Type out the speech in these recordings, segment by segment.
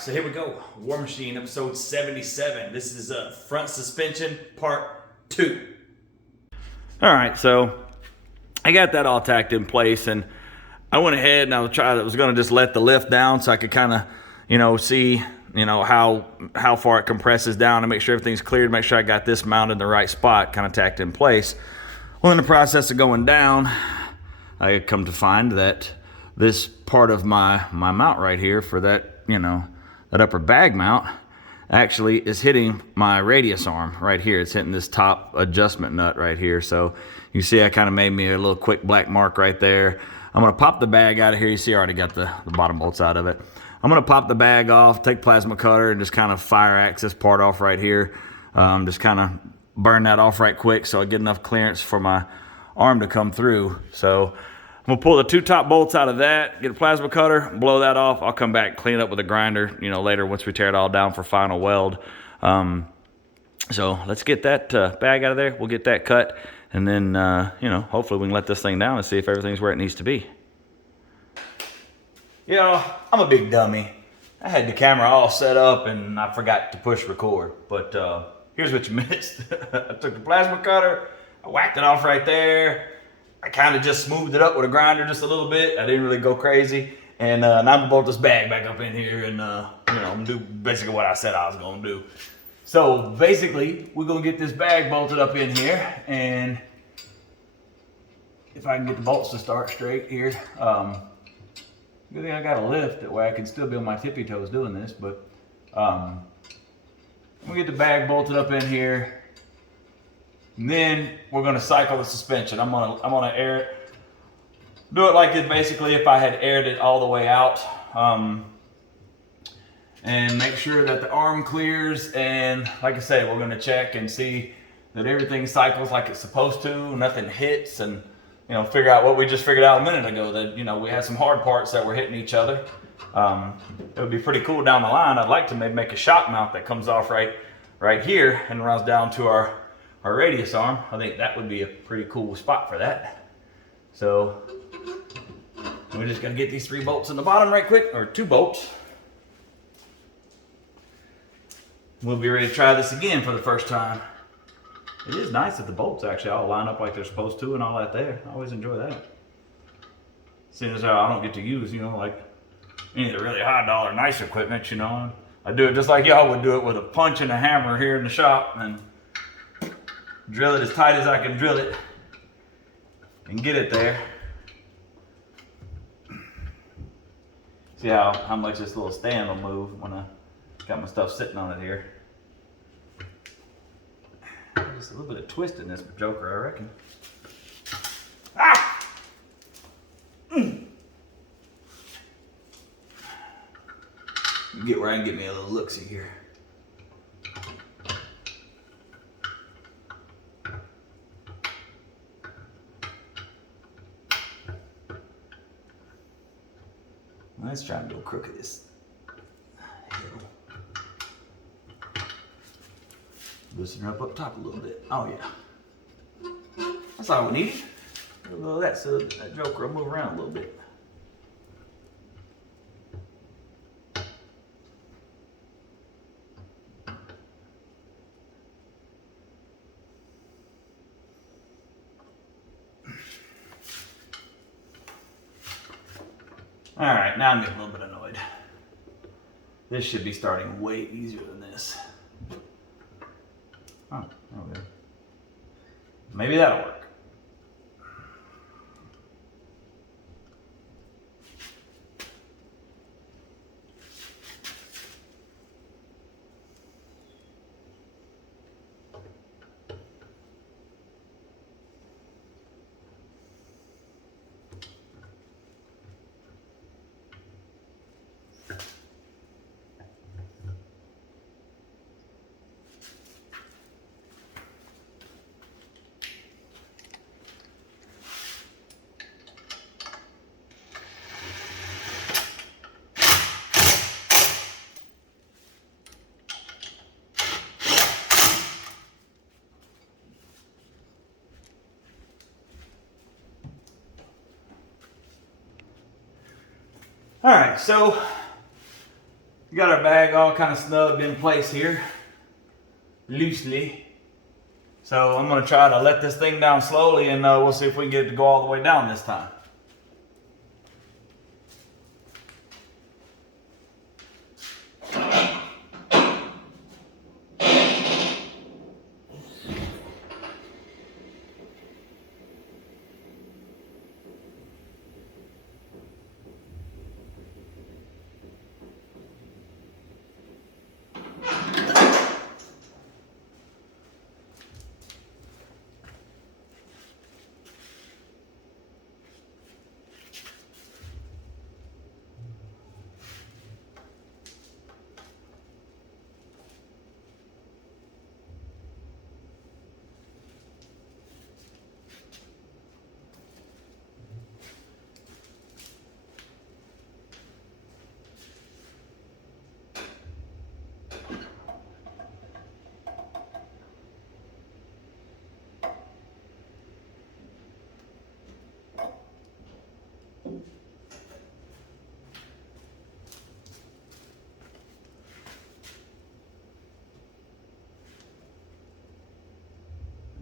right, so here we go. War Machine episode 77. This is front suspension part 2. All right, so I got that all tacked in place, and I went ahead and I was going to just let the lift down so I could kind of, see, how far it compresses down and make sure everything's cleared, make sure I got this mounted in the right spot, kind of tacked in place. Well, in the process of going down, I had come to find that this part of my mount right here for that, that upper bag mount actually is hitting my radius arm right here. It's hitting this top adjustment nut right here. So you see I kind of made me a little quick black mark right there. I'm going to pop the bag out of here. You see I already got the bottom bolts out of it. I'm going to pop the bag off, take plasma cutter, and just kind of fire axe this part off right here. Just kind of burn that off right quick so I get enough clearance for my arm to come through. So I'm gonna pull the 2 top bolts out of that, get a plasma cutter, blow that off. I'll come back, clean it up with a grinder, later once we tear it all down for final weld. So let's get that bag out of there. We'll get that cut, and then, hopefully we can let this thing down and see if everything's where it needs to be. I'm a big dummy. I had the camera all set up and I forgot to push record, but here's what you missed. I took the plasma cutter, I whacked it off right there. I kind of just smoothed it up with a grinder just a little bit. I didn't really go crazy. And now I'm gonna bolt this bag back up in here and do basically what I said I was gonna do. So basically, we're gonna get this bag bolted up in here, and if I can get the bolts to start straight here. Good thing I got a lift, that way I can still be on my tippy toes doing this, but we'll get the bag bolted up in here. And then we're gonna cycle the suspension. I'm gonna air it. Do it like it basically if I had aired it all the way out. And make sure that the arm clears, and like I say, we're gonna check and see that everything cycles like it's supposed to, nothing hits, and figure out what we just figured out a minute ago, that we had some hard parts that were hitting each other. It would be pretty cool down the line. I'd like to maybe make a shock mount that comes off right here and runs down to our radius arm. I think that would be a pretty cool spot for that. So we're just gonna get these 3 bolts in the bottom right quick, or 2 bolts. We'll be ready to try this again for the first time. It is nice that the bolts actually all line up like they're supposed to and all that there. I always enjoy that. Seeing as how I don't get to use, like any of the really high dollar nice equipment, I do it just like y'all would do it, with a punch and a hammer here in the shop, and drill it as tight as I can drill it and get it there. See how much this little stand will move when I got my stuff sitting on it here. Just a little bit of twist in this joker, I reckon. Ah! Get where I can get me a little look-see here. Let's try and go crooked this hill. Loosen her up top a little bit. Oh yeah. That's all we need. A little of that so that joker will move around a little bit. All right, now I'm getting a little bit annoyed. This should be starting way easier than this. Oh, okay. Maybe that'll work. All right, so We got our bag all kind of snugged in place here, loosely. So I'm gonna try to let this thing down slowly, and we'll see if we can get it to go all the way down this time.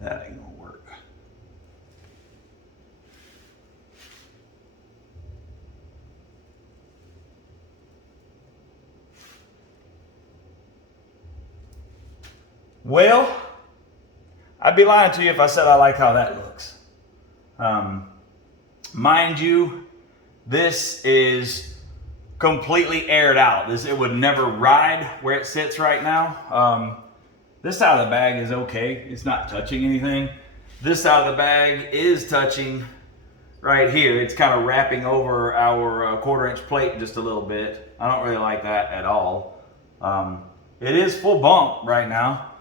That ain't gonna work. Well, I'd be lying to you if I said I like how that looks. Mind you, this is completely aired out. It would never ride where it sits right now. This side of the bag is okay. It's not touching anything. This side of the bag is touching right here. It's kind of wrapping over our 1/4-inch plate just a little bit. I don't really like that at all. It is full bump right now.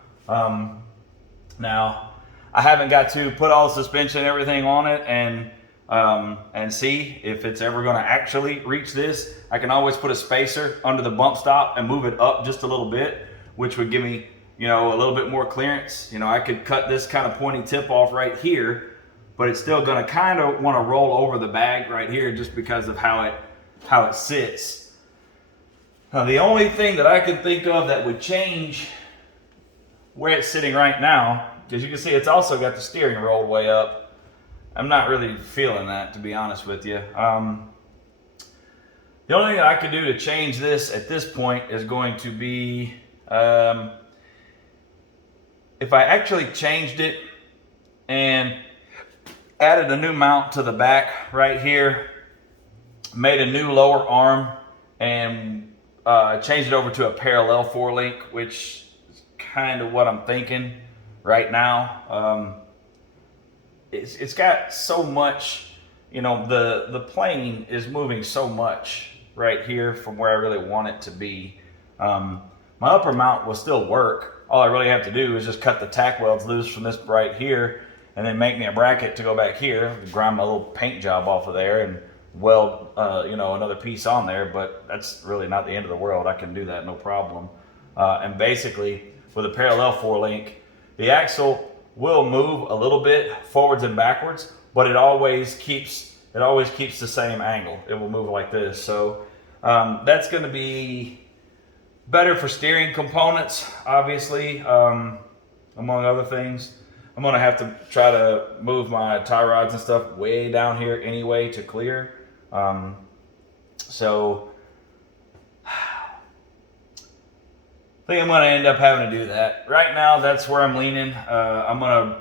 Now, I haven't got to put all the suspension and everything on it and see if it's ever going to actually reach this. I can always put a spacer under the bump stop and move it up just a little bit, which would give me, you know, a little bit more clearance. You know, I could cut this kind of pointy tip off right here, but it's still going to kind of want to roll over the bag right here just because of how it sits. Now, the only thing that I can think of that would change where it's sitting right now, as you can see, it's also got the steering rolled way up. I'm not really feeling that, to be honest with you. The only thing that I could do to change this at this point is going to be if I actually changed it and added a new mount to the back right here, made a new lower arm, and changed it over to a parallel 4-link, which is kind of what I'm thinking right now. It's got so much, you know, the plane is moving so much right here from where I really want it to be. My upper mount will still work. All I really have to do is just cut the tack welds loose from this right here and then make me a bracket to go back here, grind my little paint job off of there and weld you know, another piece on there, but that's really not the end of the world. I can do that, no problem. And basically with a parallel 4-link, the axle will move a little bit forwards and backwards, but it always keeps the same angle. It will move like this. So that's going to be better for steering components, obviously, among other things. I'm going to have to try to move my tie rods and stuff way down here anyway to clear. So I think I'm going to end up having to do that. Right now, that's where I'm leaning. I'm going to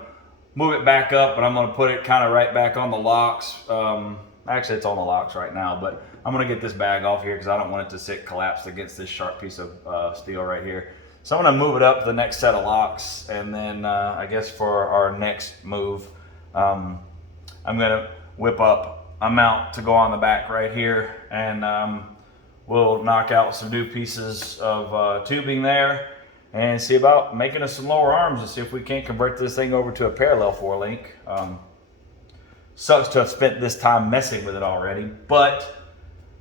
move it back up, but I'm going to put it kind of right back on the locks. Actually, it's on the locks right now, but I'm going to get this bag off here because I don't want it to sit collapsed against this sharp piece of steel right here. So I'm going to move it up to the next set of locks, and then I guess for our next move, I'm going to whip up a mount to go on the back right here, and we'll knock out some new pieces of tubing there and see about making us some lower arms and see if we can't convert this thing over to a parallel 4-link. Sucks to have spent this time messing with it already, but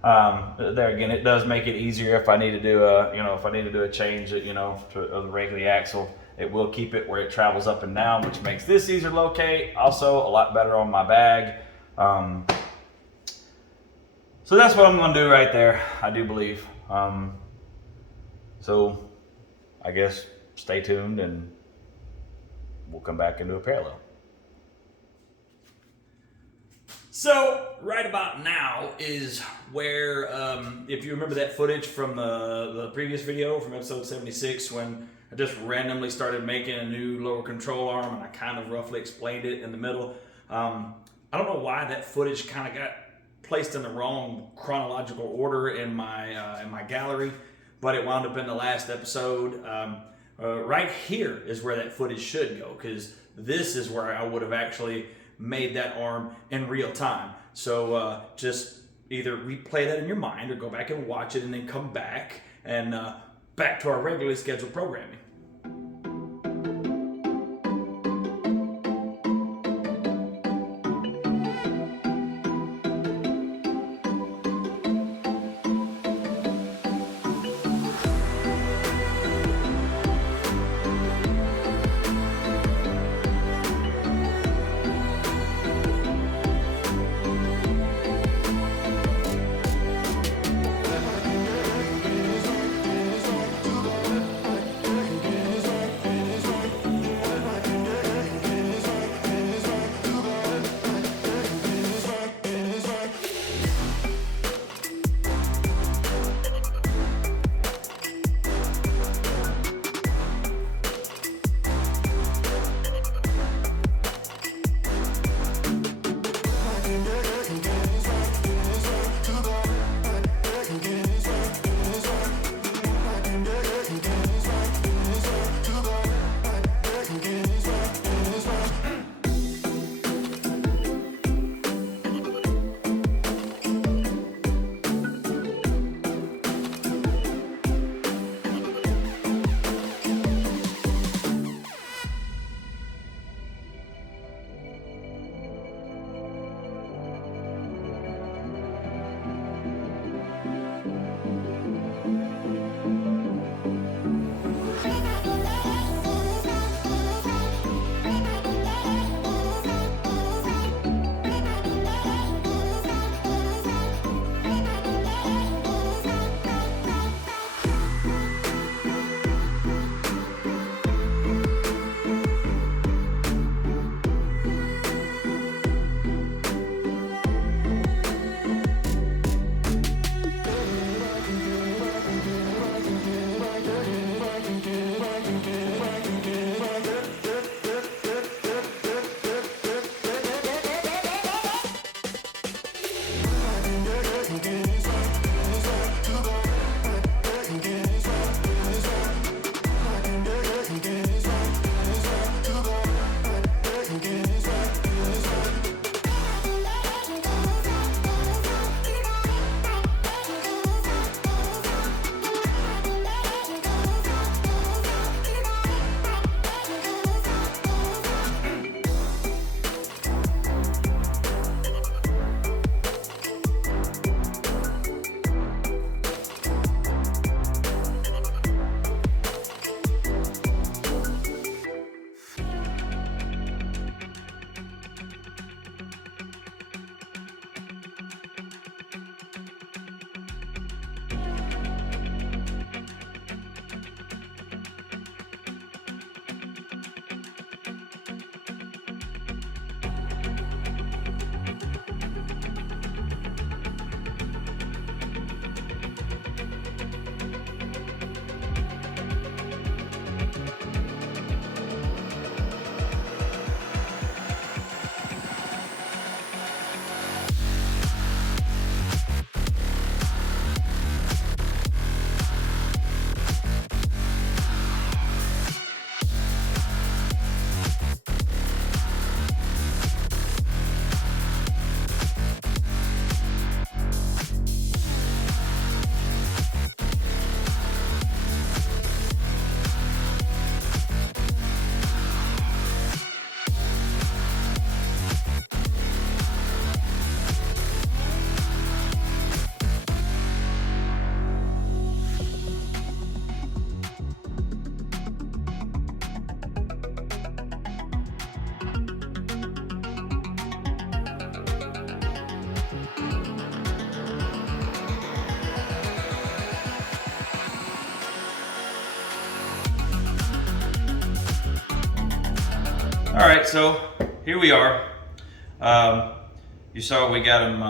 there again, it does make it easier if I need to do a change, you know, to the rank of the axle. It will keep it where it travels up and down, which makes this easier to locate. Also, a lot better on my bag. So that's what I'm going to do right there, I do believe. So I guess stay tuned and we'll come back into a parallel. So right about now is where, if you remember that footage from the previous video from episode 76, when I just randomly started making a new lower control arm and I kind of roughly explained it in the middle. I don't know why that footage kind of got placed in the wrong chronological order in my gallery, but it wound up in the last episode. Right here is where that footage should go, because this is where I would have actually made that arm in real time. So just either replay that in your mind or go back and watch it and then come back and back to our regularly scheduled programming. All right, so here we are. You saw we got them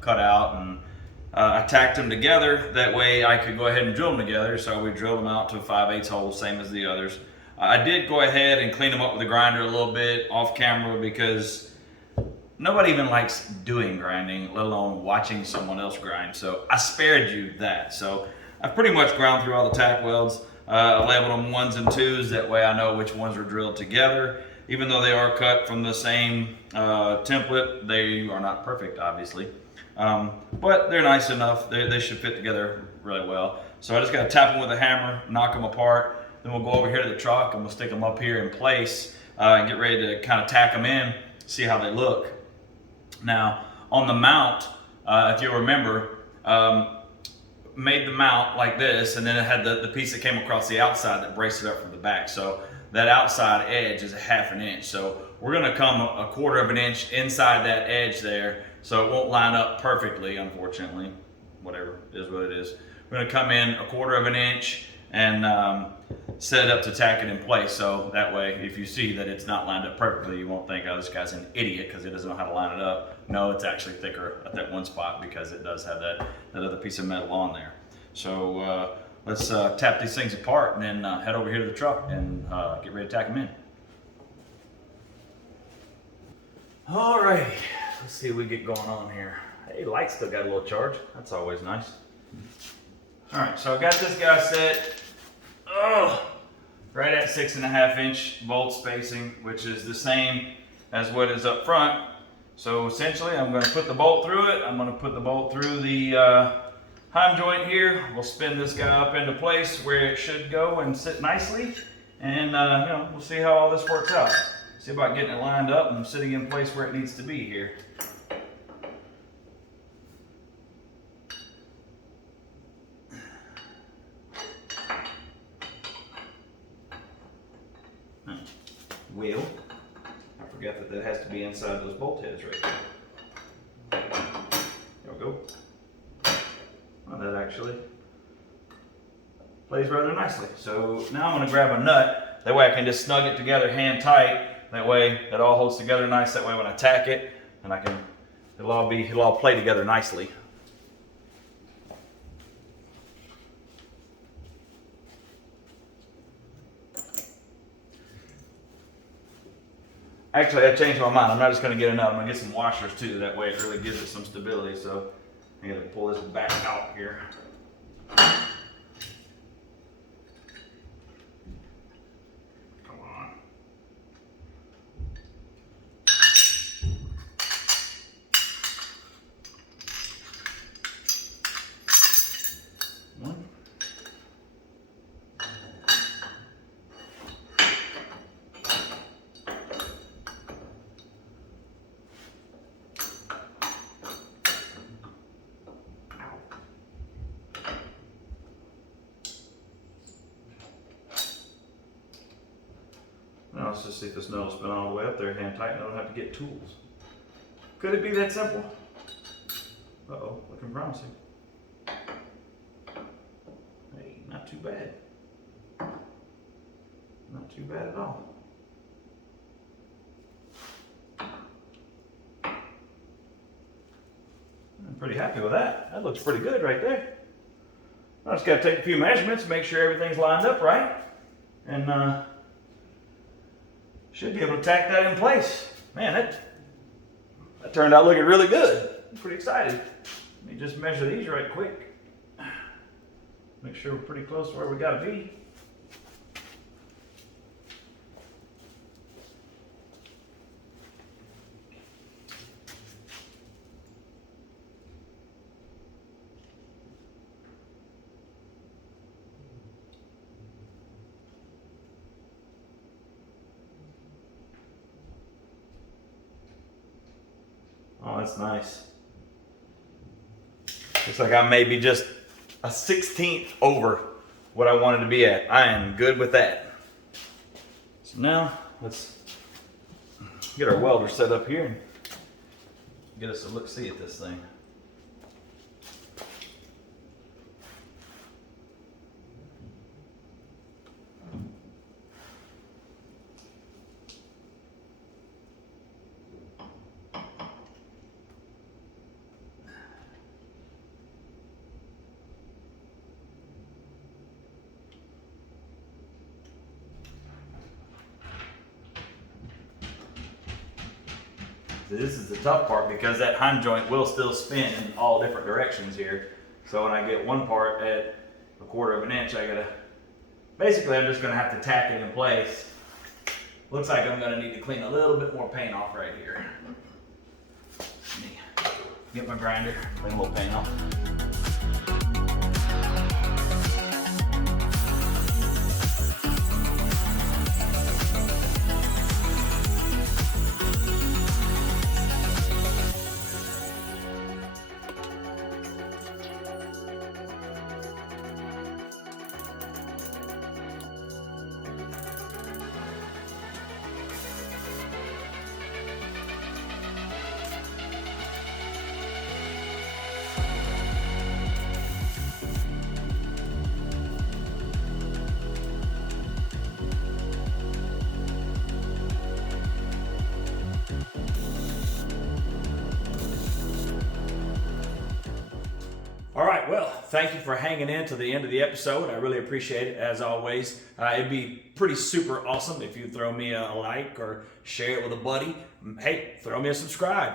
cut out, and I tacked them together. That way I could go ahead and drill them together. So we drilled them out to a 5/8 hole, same as the others. I did go ahead and clean them up with the grinder a little bit off camera because nobody even likes doing grinding, let alone watching someone else grind. So I spared you that. So I've pretty much ground through all the tack welds. I labeled them 1s and 2s. That way I know which ones are drilled together. Even though they are cut from the same template, they are not perfect, obviously. But they're nice enough. They should fit together really well. So I just got to tap them with a hammer, knock them apart. Then we'll go over here to the truck and we'll stick them up here in place and get ready to kind of tack them in, see how they look. Now, on the mount, if you'll remember, made the mount like this, and then it had the piece that came across the outside that braced it up from the back. So that outside edge is a 1/2 inch. So we're gonna come a 1/4 inch inside that edge there, so it won't line up perfectly, unfortunately. Whatever, is what it is. We're gonna come in a 1/4 inch and set it up to tack it in place. So that way, if you see that it's not lined up perfectly, you won't think, oh, this guy's an idiot because he doesn't know how to line it up. No, it's actually thicker at that one spot because it does have that other piece of metal on there. So let's tap these things apart and then head over here to the truck and get ready to tack them in. All right, let's see what we get going on here. Hey, light still got a little charge. That's always nice. All right, so I got this guy set right at 6.5 inch bolt spacing, which is the same as what is up front. So essentially, I'm going to put the bolt through it. I'm going to put the bolt through the heim joint here. We'll spin this guy up into place where it should go and sit nicely, and we'll see how all this works out. See about getting it lined up and sitting in place where it needs to be here. Wheel. I forgot that has to be inside those bolt heads right there. There we go. Well, that actually plays rather nicely. So now I'm going to grab a nut. That way I can just snug it together hand tight. That way it all holds together nice. That way when I tack it, and it'll all play together nicely. Actually, I changed my mind. I'm not just going to get a nut. I'm going to get some washers too. That way it really gives it some stability. So I'm going to pull this back out here. Come on. One. Now let's just see if this nut will spin all the way up there, hand tight, and I don't have to get tools. Could it be that simple? Uh-oh, looking promising. Hey, not too bad. Not too bad at all. I'm pretty happy with that. That looks pretty good right there. I just got to take a few measurements, make sure everything's lined up right, and should be able to tack that in place. Man, that turned out looking really good. I'm pretty excited. Let me just measure these right quick. Make sure we're pretty close to where we gotta be. Oh, that's nice. Looks like I may be just a 1/16 over what I wanted to be at. I am good with that. So now let's get our welder set up here and get us a look-see at this thing. This is the tough part because that hind joint will still spin in all different directions here. So when I get one part at 1/4 of an inch, basically I'm just gonna have to tack it in place. Looks like I'm gonna need to clean a little bit more paint off right here. Let me get my grinder, clean a little paint off. All right, well, thank you for hanging in to the end of the episode. I really appreciate it, as always. It'd be pretty super awesome if you throw me a like or share it with a buddy. Hey, throw me a subscribe.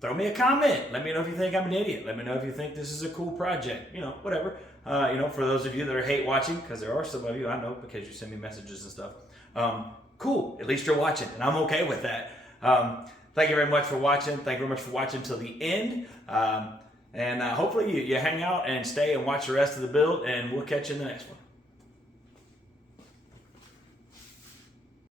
Throw me a comment. Let me know if you think I'm an idiot. Let me know if you think this is a cool project. Whatever. For those of you that are hate watching, because there are some of you, I know, because you send me messages and stuff. Cool, at least you're watching, and I'm okay with that. Thank you very much for watching. Thank you very much for watching till the end. And hopefully you hang out and stay and watch the rest of the build, and we'll catch you in the next one.